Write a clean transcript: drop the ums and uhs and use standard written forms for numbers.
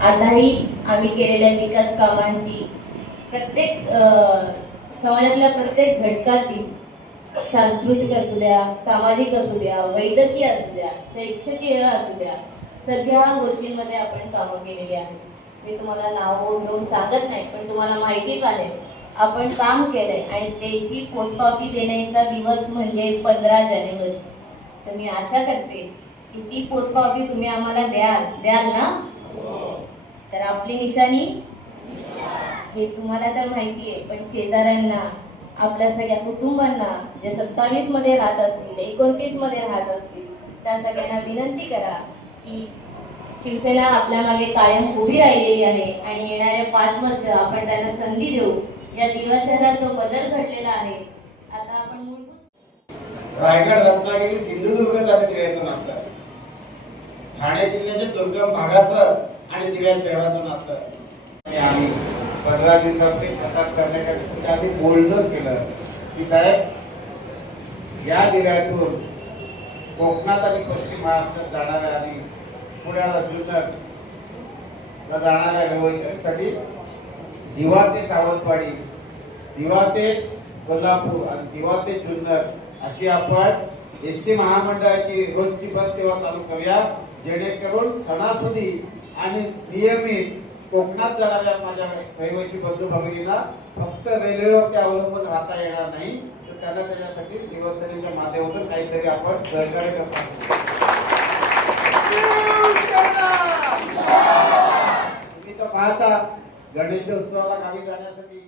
आताही आम्ही केलेल्या विकास कामांची प्रत्येक समाजातल्या प्रत्येक घटकातील सांस्कृतिक असू द्या, सामाजिक असू द्या, वैद्यकीय असू द्या, शैक्षणिक असू द्या, सगळ्या गोष्टींमध्ये आपण कामं केलेली आहेत। मी तुम्हाला नाव घेऊन सांगत नाही, पण तुम्हाला माहितीच आहे आपण काम केलंय आणि त्याची पोचपावती देण्याचा दिवस म्हणजे 15 जानेवारी। तर मी आशा करते की ती पोचपावती तुम्ही आम्हाला द्याल ना? तर आपली निशाणी हे तुम्हाला तर माहिती आहे, पण शेजाऱ्यांना, आपल्या सगळ्या कुटुंबांना जे 27 मध्ये राहत असतील, 29 मध्ये राहत असतील, त्या सगळ्यांना विनंती करा की शिवसेना आपल्या मागे कायम उभी राहिलेली आहे आणि येणारे 5 वर्ष आपण त्यांना संधी देऊ। या दिवा शहरात जो बदल घडलेला आहे, आता आपण मूलभूत रायगड, रत्नागिरी, सिंधुदुर्ग आणि दिव्याचं नातं, ठाणे जिल्ह्याच्या दुर्गम भागाचं आणि दिव्या शहराचं नातं आम्ही 15 दिवसांनी प्रताप करण्यासाठी आधी बोलणं केलं की साहेब या दिव्यातून कोकणात आणि पश्चिम महाराष्ट्रात जाणाऱ्या आणि पुण्याला जुन्नर जाणाऱ्या व्यवसायासाठी दिवा ते सावंतवाडी, दिवा ते कोल्हापूर आणि दिवा ते जुन्नर अशी आपण एसटी महामंडळाची रोजची बस सेवा चालू करूया, जेणेकरून सणासुदी आणि नियमित कोकणात जाणाऱ्या माझ्या रहिवासी बंधू भगिनींना फक्त रेल्वेवर त्या अवलंबून राहता येणार नाही, तर त्यांना त्याच्यासाठी शिवसेनेच्या माध्यमातून काहीतरी आपण सहकार्य करतो। तुम्ही तर पाहता गणेशोत्सवाला गावी जाण्यासाठी